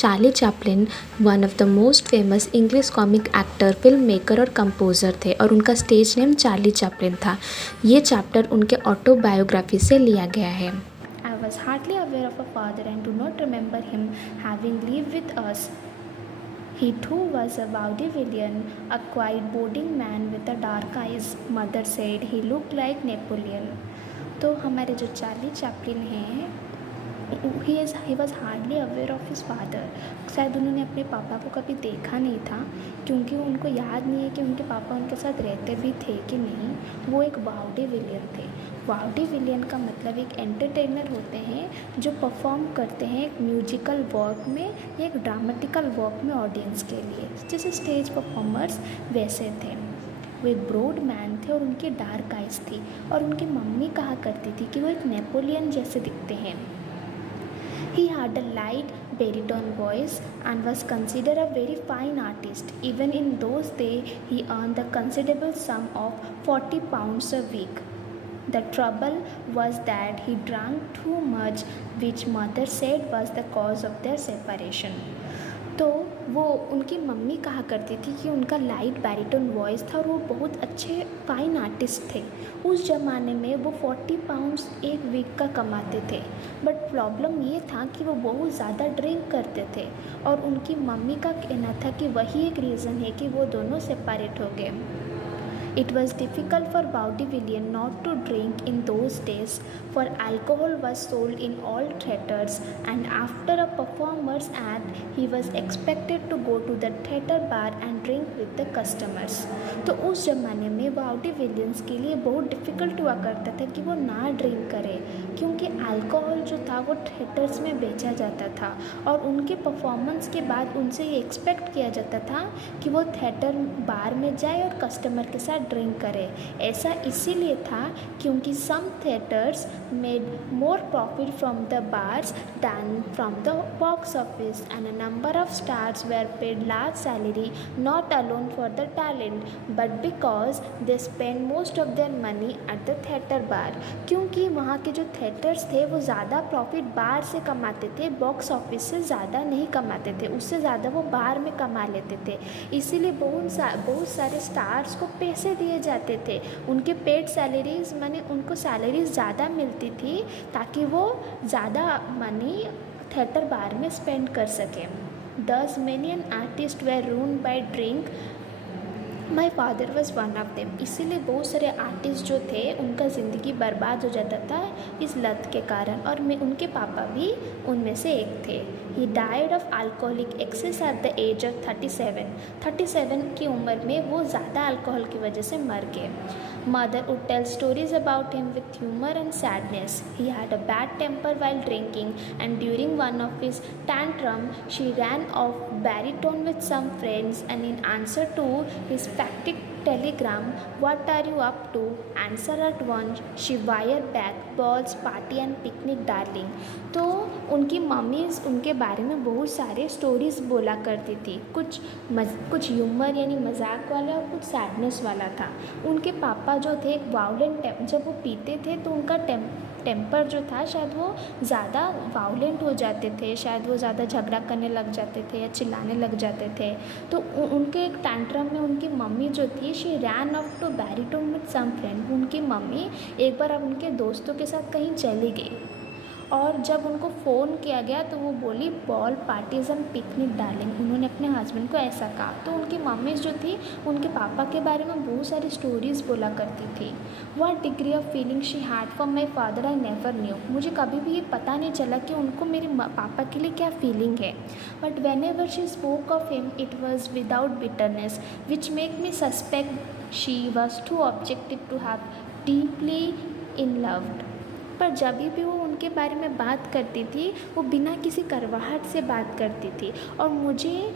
Charlie Chaplin one of the most famous English comic actor, film maker और composer थे और उनका stage name Charlie Chaplin था। ये चैप्टर उनके ऑटोबायोग्राफी से लिया गया है। I was hardly aware of a father and do not remember him having lived with us. He too was a vaudevillian, a quiet boarding man with a dark eyes. Mother said he looked like Napoleon. तो हमारे जो Charlie Chaplin हैं, he was hardly aware of his father. शायद उन्होंने अपने पापा को कभी देखा नहीं था, क्योंकि उनको याद नहीं है कि उनके पापा उनके साथ रहते भी थे कि नहीं। वो एक वाउडेविलियन थे। वाउडेविलियन का मतलब एक एंटरटेनर होते हैं जो परफॉर्म करते हैं एक म्यूजिकल वर्क में या एक ड्रामेटिकल वर्क में ऑडियंस के लिए, जैसे स्टेज परफॉर्मर्स वैसे थे। वो एक ब्रॉड मैन थे और उनकी डार्क आइज थी, और उनकी मम्मी कहा करती थी कि वो एक नेपोलियन जैसे दिखते हैं। He had a light baritone voice and was considered a very fine artist. Even in those days, he earned the considerable sum of 40 pounds a week. The trouble was that he drank too much, which mother said was the cause of their separation. तो वो उनकी mummy कहा करती थी कि उनका light baritone voice था और वो बहुत अच्छे फाइन आर्टिस्ट थे। उस ज़माने में वो 40 पाउंड्स एक वीक का कमाते थे, बट प्रॉब्लम ये था कि वो बहुत ज़्यादा ड्रिंक करते थे, और उनकी मम्मी का कहना था कि वही एक रीज़न है कि वो दोनों सेपरेट हो गए। It was difficult for vaudevillian not to drink in those days, for alcohol was sold in all theatres, and after a performer's act, he was expected to go to the theatre bar and drink with the customers. तो उस ज़माने में वाउडेविलियंस के लिए बहुत difficult हुआ करता था कि वो ना ड्रिंक करें, क्योंकि अल्कोहल जो था वो थिएटर्स में बेचा जाता था, और उनके परफॉर्मेंस के बाद उनसे ये एक्सपेक्ट किया जाता था कि वो थिएटर बार में जाए और कस्टमर के साथ ड्रिंक करे। ऐसा इसीलिए था क्योंकि some theatres made more profit from the bars than from the box office, and a number of stars were paid large salary not alone for the talent but because they spend most of their money at the theatre bar. क्योंकि वहाँ के जो theatres थे वो ज़्यादा profit बार से कमाते थे, बॉक्स ऑफिस से ज़्यादा नहीं कमाते थे, उससे ज़्यादा वो बार में कमा लेते थे। इसीलिए बहुत सारे स्टार्स को पैसे दिए जाते थे। उनके पेड सैलरीज माने उनको सैलरीज ज़्यादा मिलती थी ताकि वो ज़्यादा मनी थिएटर बार में स्पेंड कर सकें। Thus many an artists were ruined by drink. My father was one of them. इसीलिए बहुत सारे आर्टिस्ट जो थे उनका ज़िंदगी बर्बाद हो जाता था इस लत के कारण, और उनके पापा भी उनमें से एक थे। He died of alcoholic excess at the age of 37 की उम्र में वो ज़्यादा अल्कोहल की वजह से मर गए। Mother would tell stories about him with humour and sadness. He had a bad temper while drinking, and during one of his tantrum she ran off baritone with some friends, and in answer to his frantic telegram, "What are you up to?" answer at once, she wired back, "Balls, party and picnic darling." तो उनकी mummy's उनके बारे में बहुत सारे stories बोला करती थी, कुछ ह्यूमर यानी मजाक वाला और कुछ सैडनेस वाला था। उनके पापा जो थे एक वायलेंट, जब वो पीते थे तो उनका टेम्पर जो था शायद वो ज़्यादा वायलेंट हो जाते थे, शायद वो ज़्यादा झगड़ा करने लग जाते थे या चिल्लाने लग जाते थे। तो उनके एक टैंट्रम में उनकी मम्मी जो थी she ran off to baritone with some friend. उनकी मम्मी एक बार अब उनके दोस्तों के साथ कहीं चली गई, और जब उनको फ़ोन किया गया तो वो बोली ball parties and picnic darling. उन्होंने अपने हस्बैंड को ऐसा कहा। तो उनकी मम्मी जो थी उनके पापा के बारे में बहुत सारी स्टोरीज़ बोला करती थी। What degree of feeling she had for my father I never knew. मुझे कभी भी ये पता नहीं चला कि उनको मेरे पापा के लिए क्या फीलिंग है, but whenever she spoke of him it was without bitterness which make me suspect she was too objective to have deeply in loved. पर जब भी वो उनके बारे में बात करती थी वो बिना किसी करवाहट से बात करती थी, और मुझे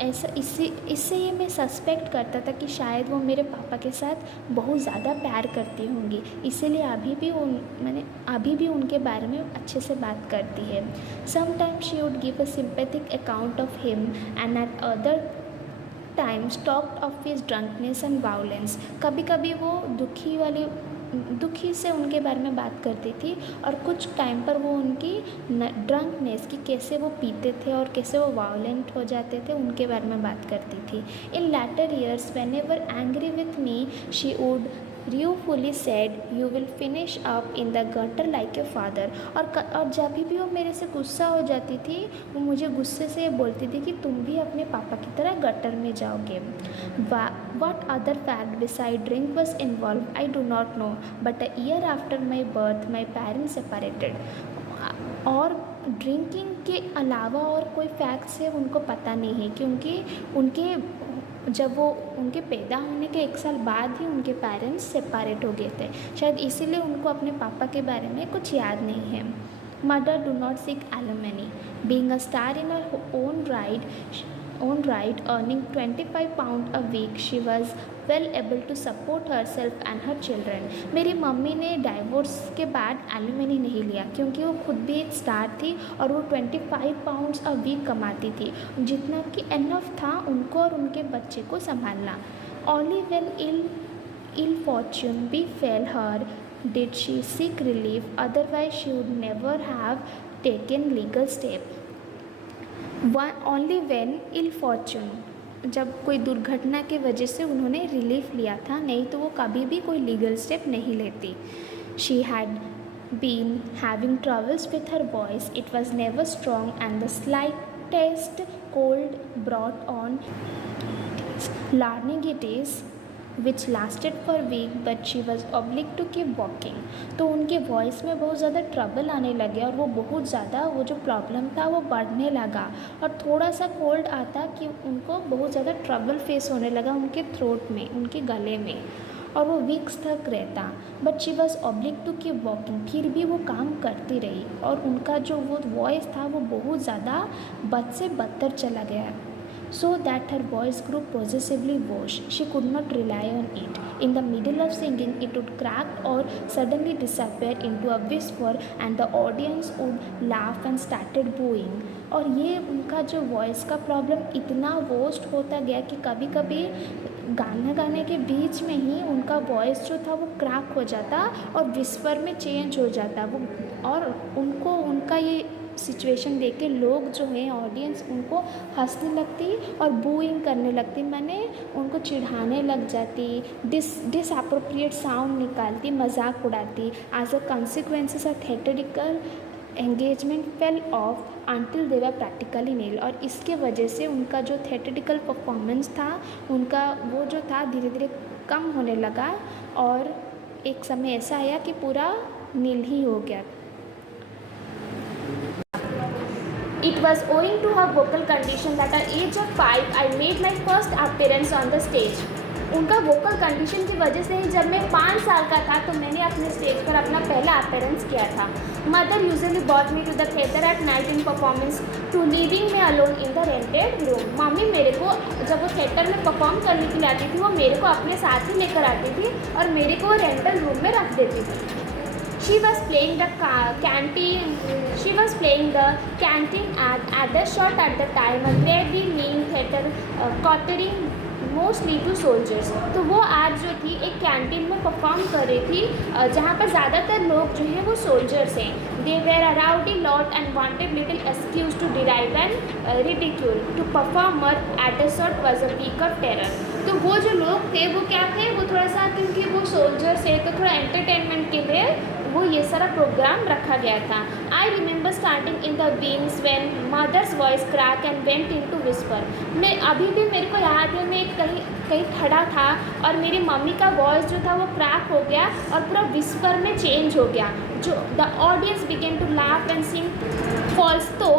ऐसा इससे ये मैं सस्पेक्ट करता था कि शायद वो मेरे पापा के साथ बहुत ज़्यादा प्यार करती होंगी, इसीलिए अभी भी उनके बारे में अच्छे से बात करती है। Sometimes she would give a sympathetic account of him and at other times talked of his drunkenness and violence. कभी कभी वो दुखी वाली दुखी से उनके बारे में बात करती थी, और कुछ टाइम पर वो उनकी ड्रंकनेस की, कैसे वो पीते थे और कैसे वो वायलेंट हो जाते थे, उनके बारे में बात करती थी। In later years whenever angry with me she would ruefully said, "You will finish up in the gutter like your father." और जब भी वो मेरे से गुस्सा हो जाती थी, वो मुझे गुस्से से बोलती थी कि तुम भी अपने पापा की तरह गटर में जाओगे। What other fact beside drink was involved, I do not know, but a year after my birth, my parents separated. और ड्रिंकिंग के अलावा और कोई फैक्ट्स है उनको पता नहीं है, क्योंकि उनके जब वो उनके पैदा होने के 1 साल बाद ही उनके पेरेंट्स सेपरेट हो गए थे। शायद इसीलिए उनको अपने पापा के बारे में कुछ याद नहीं है। Mother do not seek alimony, being a star in her own right, earning £25 a week, she was well able to support herself and her children. मेरी मम्मी ने डाइवोर्स के बाद एलिमनी नहीं लिया, क्योंकि वो खुद भी एक स्टार थी और वो £25 अ वीक कमाती थी, जितना कि एनफ था उनको और उनके बच्चे को संभालना। Only when ill fortune befell her did she seek relief, otherwise she would never have taken legal step. Only when ill fortune, जब कोई दुर्घटना की वजह से उन्होंने रिलीफ लिया था, नहीं तो वो कभी भी कोई लीगल स्टेप नहीं लेती। She had been having troubles with her voice, it was never strong and the slightest cold brought on laryngitis which lasted for a week, but she was obliged to keep walking. तो उनके voice में बहुत ज़्यादा trouble आने लगे और वो बहुत ज़्यादा, वो जो प्रॉब्लम था वो बढ़ने लगा, और थोड़ा सा कोल्ड आता कि उनको बहुत ज़्यादा ट्रबल फेस होने लगा उनके थ्रोट में, उनके गले में, और वो वीक्स तक रहता। But she was obliged to keep walking, फिर भी वो काम करती रही, और उनका जो वो वॉइस था वो बहुत ज़्यादा बद से बदतर चला गया, so that her voice grew possessively worse. She could not rely on it. In the middle of singing, it would crack or suddenly disappear into a whisper, and the audience would laugh and started booing. और ये उनका जो voice का problem इतना worst होता गया कि कभी कभी गाना गाने के बीच में ही उनका वॉइस जो था वो क्रैक हो जाता और विस्पर में चेंज हो जाता वो, और उनको उनका ये सिचुएशन देख के लोग जो हैं ऑडियंस उनको हंसने लगती और बूइंग करने लगती, मैंने उनको चिढ़ाने लग जाती, डिसअप्रोप्रिएट साउंड निकालती, मजाक उड़ाती। As a consequences a theatrical engagement fell off until they were practically nil, और इसके वजह से उनका जो थिएटरिकल परफॉर्मेंस था उनका वो जो था धीरे धीरे कम होने लगा, और एक समय ऐसा आया कि पूरा नील ही हो गया। It was owing to her vocal condition that at the age of 5 I made my first appearance on the stage. उनका वोकल कंडीशन की वजह से ही जब मैं 5 साल का था तो मैंने अपने स्टेज पर अपना पहला अपीयरेंस किया था। Mother usually bought me to the theatre at night in performance to leaving me alone in the rented room. Mummy मेरे को जब वो थिएटर में परफॉर्म करने के लिए आती थी वो मेरे को अपने साथ ही लेकर आती थी और मेरे को रेंटल रूम में रख देती थी। She was playing the canteen at the shot at the time, a greatly mean theatre catering mostly to soldiers. तो वो आज जो थी एक कैंटीन में परफॉर्म कर रही थी जहाँ पर ज़्यादातर लोग जो हैं वो सोल्जर्स हैं। They were a rowdy lot and wanted little excuse to derive and ridicule. To performer at the shot was a peak of terror. तो वो जो लोग थे वो क्या थे, वो थोड़ा सा क्योंकि वो सोल्जर्स है तो थोड़ा एंटरटेनमेंट के लिए वो ये सारा प्रोग्राम रखा गया था। I remember starting in the wings when mother's voice crack and went into whisper. मैं अभी भी मेरे को याद है मैं कहीं खड़ा था और मेरी मम्मी का वॉइस जो था वो क्रैक हो गया और पूरा विस्पर में चेंज हो गया। जो the audience began to laugh and sing falsetto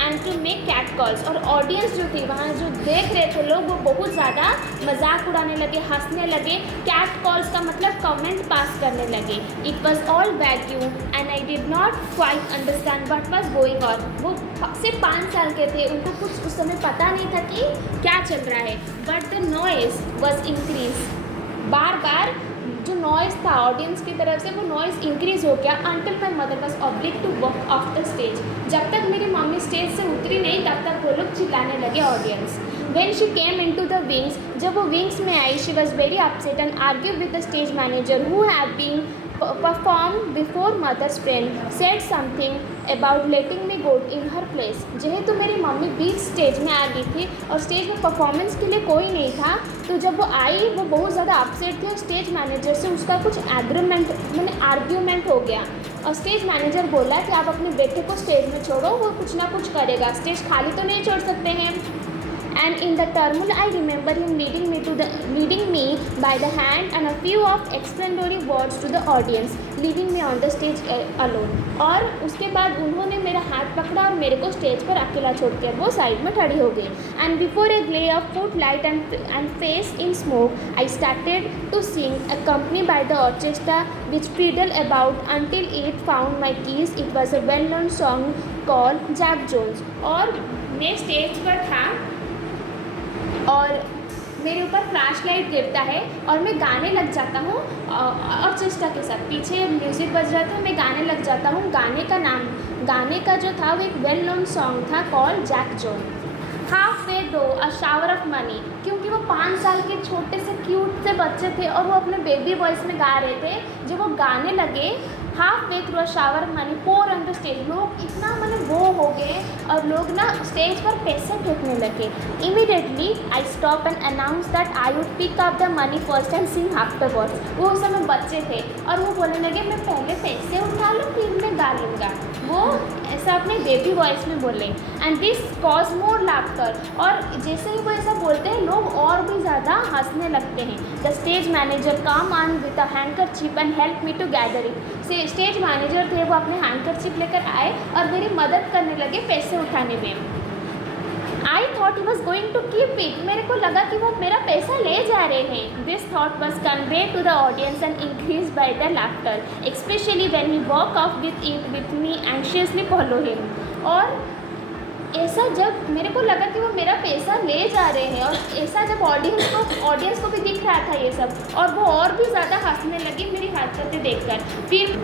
and to make cat calls. और ऑडियंस जो थी वहाँ जो देख रहे थे लोग वो बहुत ज़्यादा मजाक उड़ाने लगे, हंसने लगे, कैट कॉल्स का मतलब कमेंट पास करने लगे। It was all vacuum and I did not quite understand what was going on. वो सिर्फ 5 साल के थे, उनको कुछ उस समय पता नहीं था कि क्या चल रहा है। But the noise was increase, बार बार जो नॉइज़ था ऑडियंस की तरफ से वो नॉइज़ इंक्रीज हो गया until my mother was obliged to walk off the stage. जब तक मेरी मम्मी स्टेज से उतरी नहीं तब तक वो लोग चिल्लाने लगे audience. When she came into the wings, जब वो wings में आई, she was very upset and argued with the stage manager who had been performed before mother's friend said something about letting me go in her place. जेहेतु मेरी mummy बीच stage में आ गई थी और stage में परफॉर्मेंस के लिए कोई नहीं था, तो जब वो आई वो बहुत ज़्यादा अपसेट थी और स्टेज मैनेजर से उसका कुछ आर्ग्यूमेंट हो गया और स्टेज मैनेजर बोला कि आप अपने बेटे को स्टेज में छोड़ो, वो कुछ ना कुछ करेगा, स्टेज खाली तो नहीं छोड़ सकते हैं. And in the turmoil, I remember him leading me by the hand and a few of explanatory words to the audience, leaving me on the stage alone. और उसके बाद उन्होंने मेरा हाथ पकड़ा और मेरे को स्टेज पर अकेला छोड़कर वो साइड में खड़ी हो गई. And before a glare of footlight and face in smoke, I started to sing, accompanied by the orchestra, which fiddled about until it found my keys. It was a well-known song called Jack Jones. और मैं stage पर था और मेरे ऊपर flash light गिरता है और मैं गाने लग जाता हूँ ऑर्केस्ट्रा के साथ. पीछे म्यूज़िक बज रहा था, मैं गाने लग जाता हूँ. गाने का जो था वो एक वेल नोन सॉन्ग था called Jack Jones. Half way through a shower of money, क्योंकि वो 5 साल के छोटे से क्यूट से बच्चे थे और वो अपने बेबी वॉइस में गा रहे थे. जब वो गाने लगे half way through a shower of money pour on the stage, लोग इतना वो हो गए और लोग ना स्टेज पर पैसे फेंकने लगे. Immediately I stop and announce that I would pick up the money first and sing afterwards. वो उस समय बच्चे थे और वो बोलने लगे मैं पहले पैसे उठा लूँ फिर मैं गा लूँगा. वो ऐसा अपने बेबी वॉइस में बोले. And this cause more laughter, और जैसे ही वो ऐसा बोलते हैं लोग और भी ज़्यादा हंसने लगते हैं. The stage manager come on with a handkerchief and help me to gather it. Stage manager थे वो अपने हैंकरचीफ लेकर आए और मेरी मदद करने लगे पैसे उठाने में. I thought he was going to keep it, मेरे को लगा कि वो मेरा पैसा ले जा रहे हैं. This thought was convey to the audience and increase by the laughter, especially when he walk off with it with me anxiously follow him. और ऐसा जब मेरे को लगा कि वो मेरा पैसा ले जा रहे हैं और ऐसा जब ऑडियंस को भी दिख रहा था ये सब, और वो और भी ज़्यादा हंसने लगी मेरी हरकतें देखकर. फिर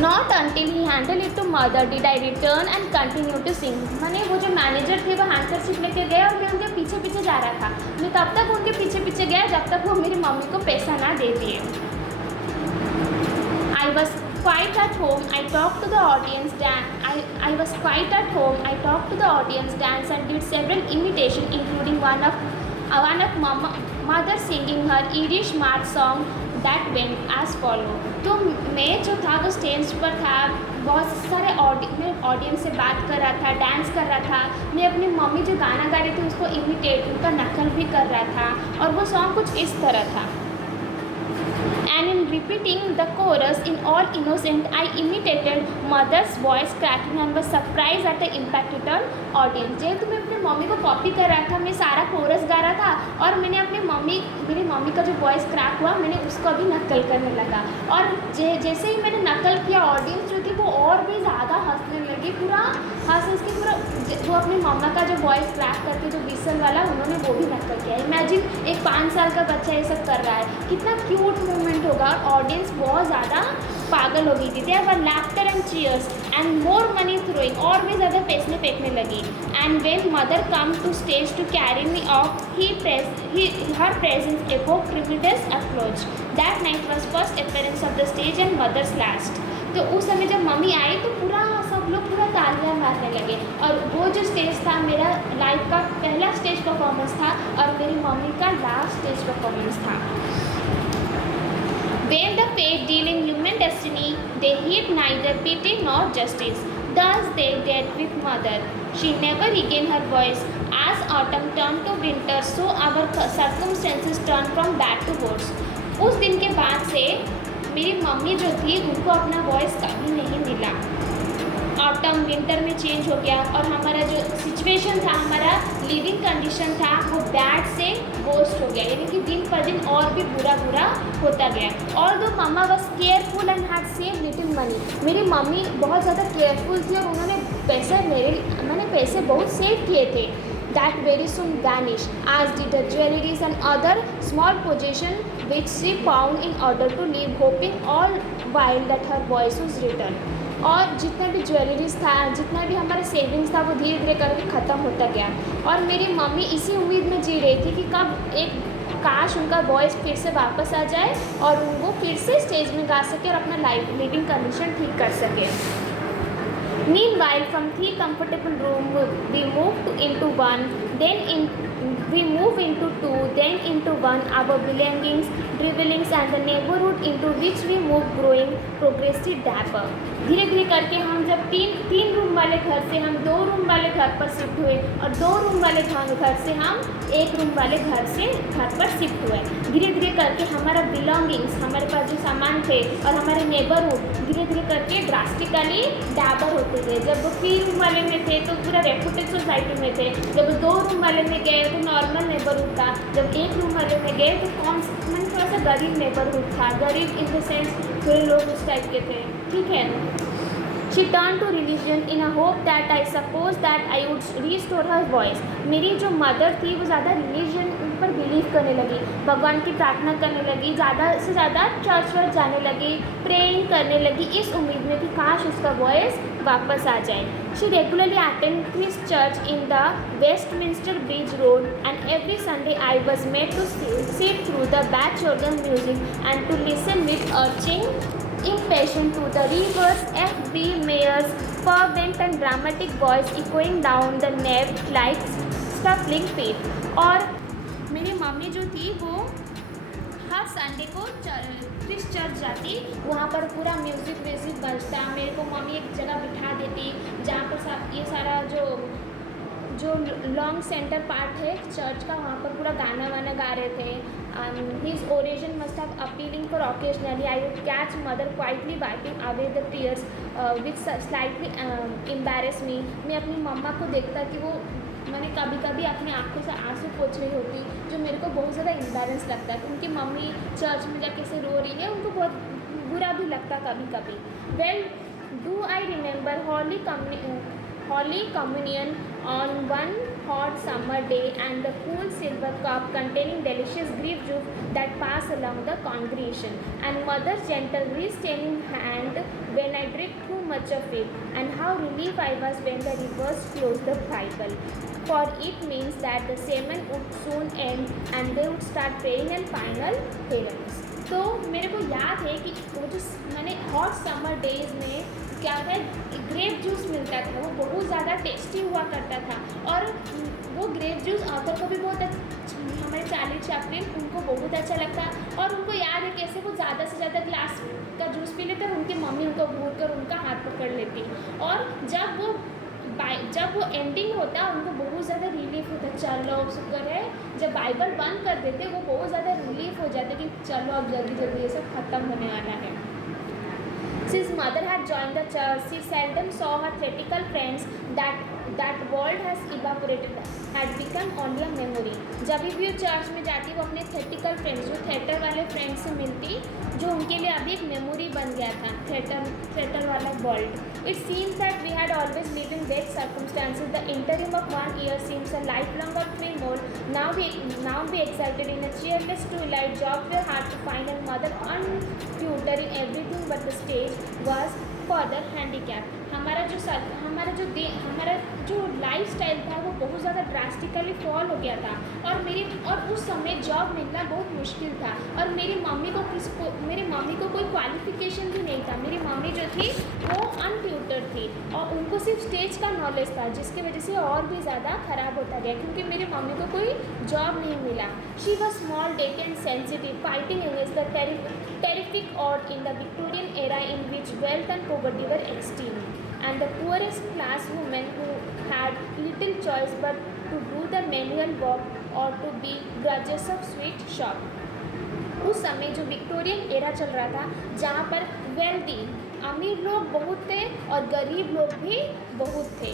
not until he handle it to mother did I return and continue to sing. मैंने वो जो मैनेजर थे वो हैंकरचीफ लेके गए और मैं उनके पीछे पीछे जा रहा था. मैं तब तक उनके पीछे पीछे गया जब तक वो मेरी मम्मी को पैसा ना दे दिए. I was quite at home. I talked to the audience. I was quite at home. I talked to the audience, danced, and did several imitations, including one of mother singing her Irish march song that went as follow. तो मैं जो था वो stage पर था, बहुत सारे audience से बात कर रहा था, डांस कर रहा था. मैं अपनी मम्मी जो गाना गा रही थी उसको इमिटेट, उनका नकल भी कर रहा था. और वो सॉन्ग कुछ इस तरह था. And in repeating the chorus in all innocent, I imitated mother's voice cracking and was surprised at the impact it on audience. जेहेतु मैं अपनी मम्मी को कॉपी कर रहा था, मैं सारा कोरस गा रहा था और मैंने मेरी मम्मी का जो वॉइस क्रैक हुआ मैंने उसको भी नकल करने लगा. और जैसे ही मैंने नकल किया ऑडियंस जो थी वो और भी ज़्यादा हंसने लगी. पूरा हंस के पूरा वो अपनी मम्मा का जो वॉइस क्रैक करके जो विसल वाला उन्होंने वो भी नकल किया. इमेजिन एक 5 साल का बच्चा ये सब कर रहा है, कितना क्यूट मूवमेंट होगा. ऑडियंस बहुत ज़्यादा पागल हो गई थी. There were laughter and cheers and more money throwing, और भी ज़्यादा पैसे फेंकने लगी. And when mother come to stage to carry me off her presence evoke tributes approach. That night was first appearance of the stage and mother's last. तो उस समय जब मम्मी आई तो सब लोग पूरा तालियां मारने लगे. और वो जो स्टेज था मेरा लाइफ का पहला स्टेज परफॉर्मेंस था और मेरी मम्मी का लास्ट स्टेज परफॉर्मेंस था. When the fate deal in human destiny, they heed neither pity nor justice. Thus they did with mother. She never regained her voice. As autumn turned to winter, so our circumstances turned from bad to worse. उस दिन के बाद से मेरी mummy जो थी उनको अपना वॉइस कभी नहीं मिला. ऑटम विंटर में चेंज हो गया और हमारा जो सिचुएशन था, हमारा लिविंग कंडीशन था वो बैड से वर्स्ट हो गया. यानी कि दिन पर दिन और भी बुरा होता गया. और दो mama was careful and had save little money. मेरी मम्मी बहुत ज़्यादा केयरफुल थी और उन्होंने मैंने पैसे बहुत सेव किए थे. That very soon vanished, as did the jewelries and other small possessions which she found in order to live, hoping all while that her voice was returned. और जितना भी ज्वेलरीज था, जितना भी हमारा सेविंग्स था, वो धीरे धीरे करके ख़त्म होता गया। और मेरी मम्मी इसी उम्मीद में जी रही थी कि कब एक काश उनका वॉइस फिर से वापस आ जाए और वो फिर से स्टेज में गा सके और अपना लिविंग कंडीशन ठीक कर सके। Meanwhile, from 3 comfortable rooms, we moved into one, we moved into 2, then into 1, our belongings, dwellings and the neighborhood into which we moved growing progressively dapper. धीरे धीरे करके हम जब तीन रूम वाले घर से हम 2 रूम वाले घर पर शिफ्ट हुए और 2 रूम वाले घर से हम 1 रूम वाले घर पर शिफ्ट हुए। धीरे धीरे करके हमारा बिलोंगिंग्स, हमारे पास जो सामान थे और हमारे नेबरहुड धीरे धीरे करके ड्रास्टिकली डैबर होते थे। जब वो 3 रूम वाले में थे तो पूरा रेपुटेड सोसाइटी में थे, जब 2 रूम वाले में गए तो नॉर्मल नेबरहुड था, जब 1 रूम वाले में गए तो मैंने थोड़ा सा गरीब नेबरहुड था। गरीब इन द सेंस थोड़े लोग उस टाइप के थे, ठीक है। She turned to religion in a hope that I suppose that I would restore her voice. मेरी जो मदर थी वो ज़्यादा रिलीजन पर बिलीव करने लगी, भगवान की प्रार्थना करने लगी, ज़्यादा से ज़्यादा चर्च वर्च जाने लगी, प्रेइंग करने लगी, इस उम्मीद में कि काश उसका वॉइस वापस आ जाए। She regularly attended Christ Church in the Westminster Bridge Road, and every Sunday I was made to sit through the Bach organ music and to listen with urging impatient to the reverse F.B. Mayer's fervent and dramatic voice echoing down the nave like shuffling feet. और मेरी mummy जो थी वो हर Sunday को Christ church जाती, वहाँ पर पूरा म्यूज़िक बजता, मेरे को मम्मी एक जगह बिठा देती जहाँ पर ये सारा जो लॉन्ग सेंटर पार्ट है चर्च का, वहाँ पर पूरा गाना वाना गा रहे थे। His origin must have appealing for occasionally. I would catch mother quietly wiping away the tears which slightly embarrassed me. मैं अपनी मम्मा को देखता कि वो मैंने कभी कभी अपनी आंखों से आंसू पोंछ रही होती, जो मेरे को बहुत ज़्यादा एम्बैरेंस लगता है। उनकी मम्मी चर्च में जाके से रो रही है, उनको बहुत बुरा भी लगता कभी कभी। Well, do I remember Holy Communion on one hot summer day and the cool silver cup containing delicious grape juice that passed along the congregation, and mother's gentle restraining hand when I drank too much of it, and how relieved I was when the reverse closed the Bible, for it means that the sermon would soon end and they would start praying and final parents. तो मेरे को याद है कि वो जो मैंने hot summer days में क्या है ग्रेप जूस मिलता था, वो बहुत ज़्यादा टेस्टी हुआ करता था, और वो ग्रेप जूस ऑथर को भी बहुत हमारे चार्ली चैपलिन उनको बहुत अच्छा लगता, और उनको याद है कैसे वो ज़्यादा से ज़्यादा ग्लास का जूस पी लेते और उनकी मम्मी उनको घूर कर उनका हाथ पकड़ लेती, और जब वो एंडिंग होता उनको बहुत ज़्यादा रिलीफ होता, चलो शुक्र है, जब बाइबल बंद कर देते वो बहुत ज़्यादा रिलीफ हो जाते कि चलो अब जल्दी जल्दी ये सब ख़त्म होने वाला है। Since mother had joined the church, she seldom saw her theatrical friends. That world has evaporated, had become only a memory. जब भी वो चर्च में जाती वो अपने theatrical friends, जो थिएटर वाले फ्रेंड्स से मिलती, जो उनके लिए अभी एक मेमोरी बन गया था थिएटर वाला world. It seems that we had always lived in bad circumstances. The interim of 1 year seems a lifelong of 3 more. Now we excited in a cheerless twilight. Jobs were hard to find, and mother untutored in everything but the stage was further handicapped. हमारा जो life style था वो बहुत ज़्यादा drastically fall हो गया था, और उस समय जॉब मिलना बहुत मुश्किल था, और मेरी मम्मी को कोई क्वालिफिकेशन भी नहीं था। मेरी मम्मी जो थी वो अनट्यूटर थी और उनको सिर्फ स्टेज का नॉलेज था, जिसकी वजह से और भी ज़्यादा ख़राब होता गया क्योंकि मेरी मम्मी को कोई जॉब नहीं मिला। She was small deck and sensitive, fighting against the terrific odds in the Victorian era in which wealth and poverty were extreme, and the poorest class women who had little choice but to do the manual work or to be drudges of sweet shop. उस समय जो Victorian era चल रहा था जहाँ पर wealthy अमीर लोग बहुत थे और गरीब लोग भी बहुत थे।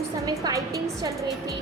उस समय फाइटिंग्स चल रही थी।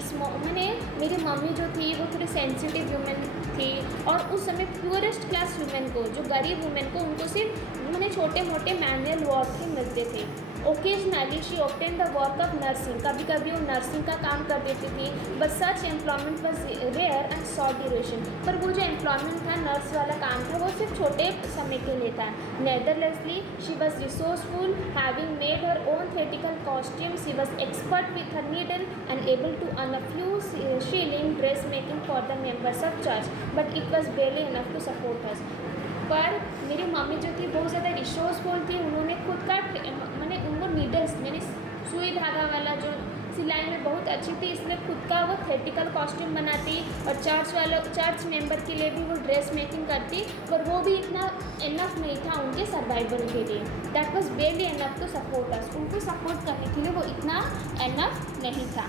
मेरी मम्मी जो थी वो थोड़ी सेंसिटिव वुमेन थी, और उस समय पुअरेस्ट क्लास वुमेन को, जो गरीब वुमेन को, उनको सिर्फ छोटे मोटे मैनुअल वर्क ही मिलते थे। Occasionally she obtained the work of nursing, कभी कभी वो नर्सिंग का काम कर देती थी, but such employment was rare and short duration. पर वो जो एम्प्लॉयमेंट था, नर्स वाला काम था, वो सिर्फ छोटे समय के लिए था। नेदरलैंडली she was resourceful, having made her own theatrical costume, she was expert with her needle and able to earn a few shilling dressmaking for the members of church, but it was barely enough to support us। पर मेरी mummy जो थी बहुत ज़्यादा resourceful थी, उन्होंने खुद का मैंने उनको नीडल्स मैंने सुई धागा वाला जो सिलाई में बहुत अच्छी थी, इसलिए खुद का वो थिएट्रिकल कॉस्ट्यूम बनाती और चर्च मेंबर के लिए भी वो ड्रेस मेकिंग करती, पर वो भी इतना इनफ नहीं था उनके सर्वाइवल के लिए। That was barely enough to support us, उनको सपोर्ट करने के लिए वो इतना इनफ नहीं था।